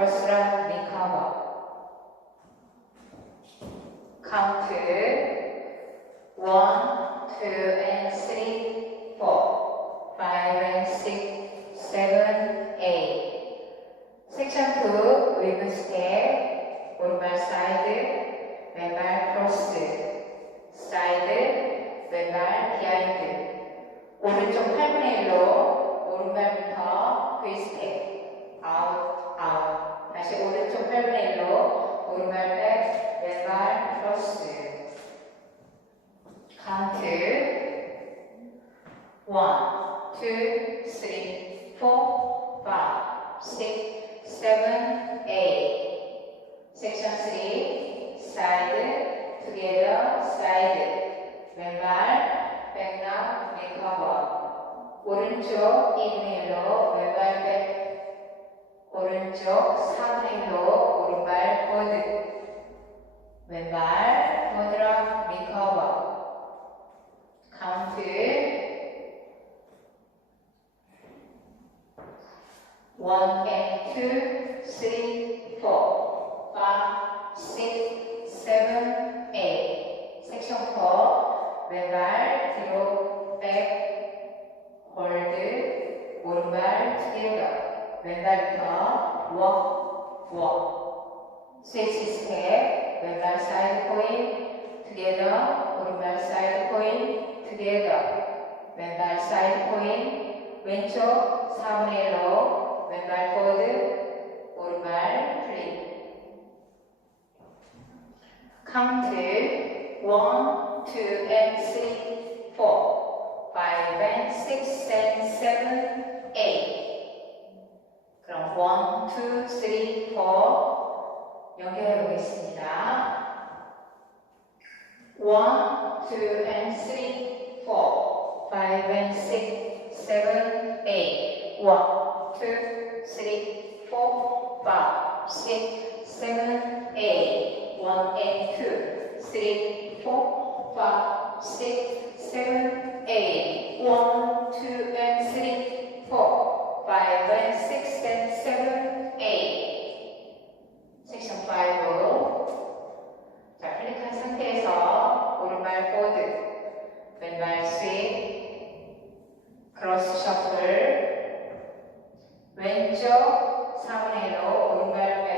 cross랑 recover. Count 1, 2 and 3, 4, 5 and 6, 7, 8. 섹션 2, 웨이브 스텝, 오른발 사이드, 왼발 크로스, 사이드, 왼발 비하인드. 오른쪽 8분의 1로 오른발부터 V스텝, 아웃, 아웃. 다시 오른쪽 8분의 1로 오른발 백, 왼발 크로스. 카운트 1, 2, 3, 4, 5, 6, 7, 8. 섹션 3, 사이드, together, 사이드. 왼발, 백락, 리커버. 오른쪽 2분의 1로 왼발 백. 오른쪽 4분의 1로 오른발 포드. 왼발, 포드락, 리커버. 카운트 1 and 2, 3, 4, 5, 6, 7, 8. 섹션 4, 왼발 뒤로 백, 홀드, 오른발 together. 왼발부터 walk, walk. 스위치 스텝, 왼발 사이드 포인, together, 오른발 사이드 포인, together. 왼발 사이드 포인, 왼쪽 4분의 1로 왼발 포드, 오른발 플립. 카운트 1, 2 and 3, 4, 5 and 6 and 7, 8. 그럼 1, 2, 3, 4 연결해 보겠습니다. 1, 2 and 3, 4, 5 and 6, 7, 8. 1, 2, 3, 4, 5, 6, 7, 8. 1 and 2, 3, 4, 5, 6, 7, 8. 1, 2 and 3, 4, 5 and 6 and 7, 8. 섹션 5. 자, 클릭한 상태에서 오른발 포드, 왼발 스윕, 크로스 셔플, 왼쪽 4분의 1로 오른발 백,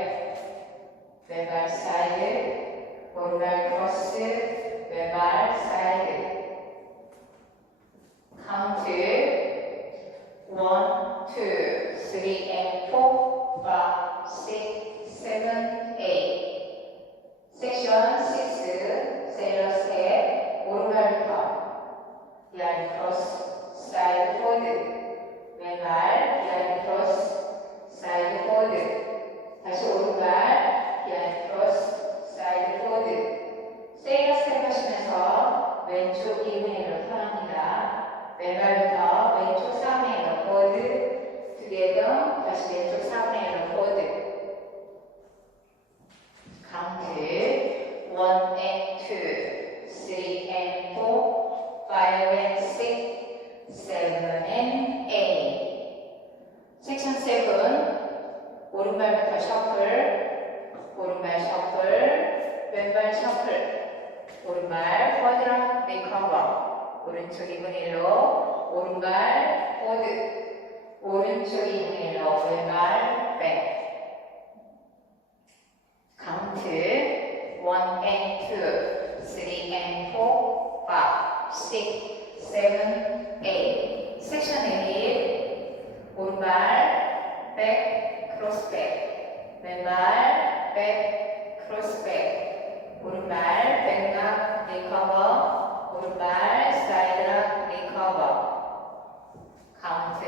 왼발 사이드, 오른발 크로스, 왼발 사이드. 카운트 1, 2, 3 and 4, 5, 6, 7, 8. 섹션 6, 세일러 스텝, 오른발부터 비하인드 크로스, 사이드 포드, 왼발 비하인드 크로스, 사이드 포드. 다시 오른발 비하인드 크로스, 사이드 포드. 세일러 스텝 하시면서 왼쪽 2분의 1로 턴합니다. 왼발부터 왼쪽 3분의 1로 포드, together, 다시 왼쪽 4분의 1로 포드. 카운트 1 and 2, 3 and 4, 5 and 6, 7 and 8. 섹션 7, 오른발부터 셔플, 오른발 셔플, 왼발 셔플, 오른발 포드락 리커버, 오른쪽 2분의 1로 오른발 포드, 오른쪽 2분의 1로 왼발 백. 카운트 1 and 2, 3 and 4, 5, 6, 7, 8. 섹션 1, 오른발 백, 크로스 백, 왼발 백, 크로스 백, 오른발 백락 리커버, 오른발 사이드락 리커버. 카운트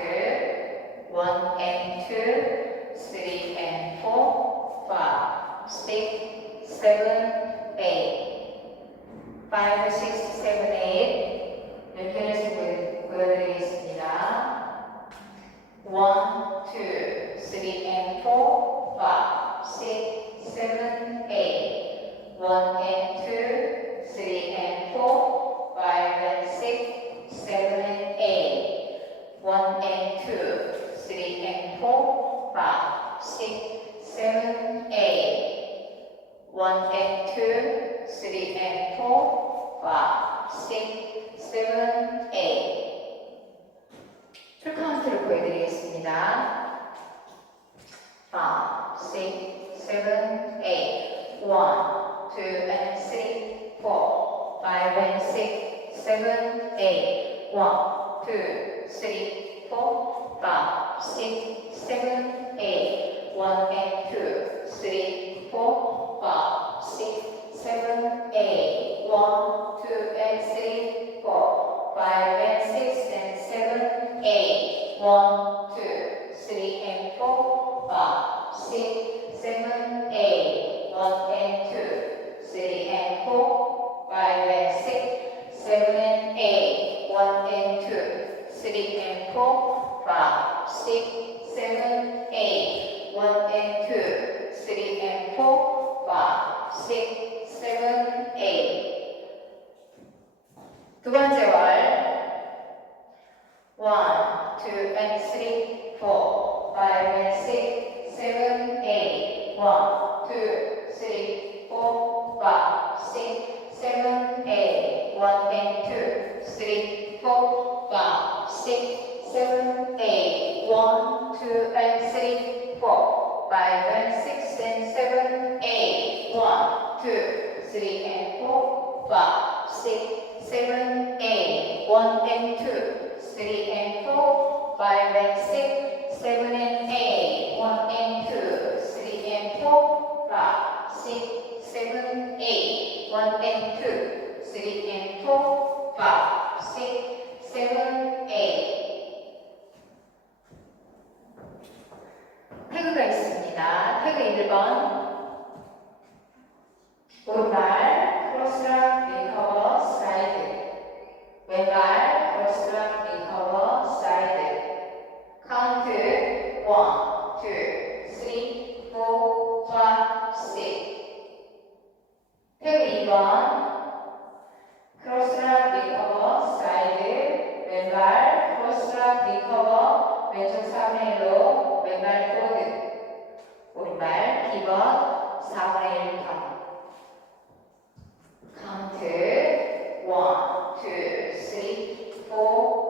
1 and 2, 3 and 4, 5, 6, 7, 8. 5, 6, 7, 8. 연결해서 보여드리겠습니다. 1, 2, 3 and 4, 5, 6, 7, 8. 1 and 2, 3 and 4, 5 and 6, 7 and 8. 1 and 2, 3 and 4, 5, 6, 1 and 2, 3 and 4, 5, 6, 7, 8. 풀카운트를 보여드리겠습니다. 5, 6, 7, 8. 1, 2 and 3, 4, 5 and 6, 7, 8. 1, 2, 3, 4, 5, 6, 7, 8. 1 and 2, 3, 4, 5, 6, 7, 8. 1, 2 and 3, 4, 5 and 6 and 7, 8. 1, 2, 3 and 4, 5, 6, 7, 8. 1 and 2, 3 and 4, 5 and 6, 7 and 8. 1 and 2, 3 and 4, 5, 6, 7, 8. 1 and 2, 3 and 4, 5, 6, 7, 8. 두 번째 월 1, 2 and 3, 4, 5 and 6, 7, 8. 1, 2, 3, 4, 5, 6, 7, 8. 1 and 2, 3, 4, 5, 6, 7, 8. 1, 2 and 3, 4, 5 and 6 and 7, 8. 1, 2, 3 and 4, 5, 6, 7, 8. 1 and 2, 3 and 4, 5 and 6, 7 and 8. 1 and 2, 3 and 4, 5, 6, 7, 8. 1 and 2, 3 and 4, 5, 6, 7, 8. 태그가 있습니다. 태그 1번 오른발 크로스락 리커버 사이드, 왼발 크로스락 리커버 사이드. 카운트 1, 2, 3, 4, 5, 6. 태그 2번 크로스락 리커버 사이드, 왼발 크로스락 리커버 왼쪽 3분의 1로 왼발 포드, 오른발 피벗 4분의 1 턴. 카운트 1, 2, 3, 4,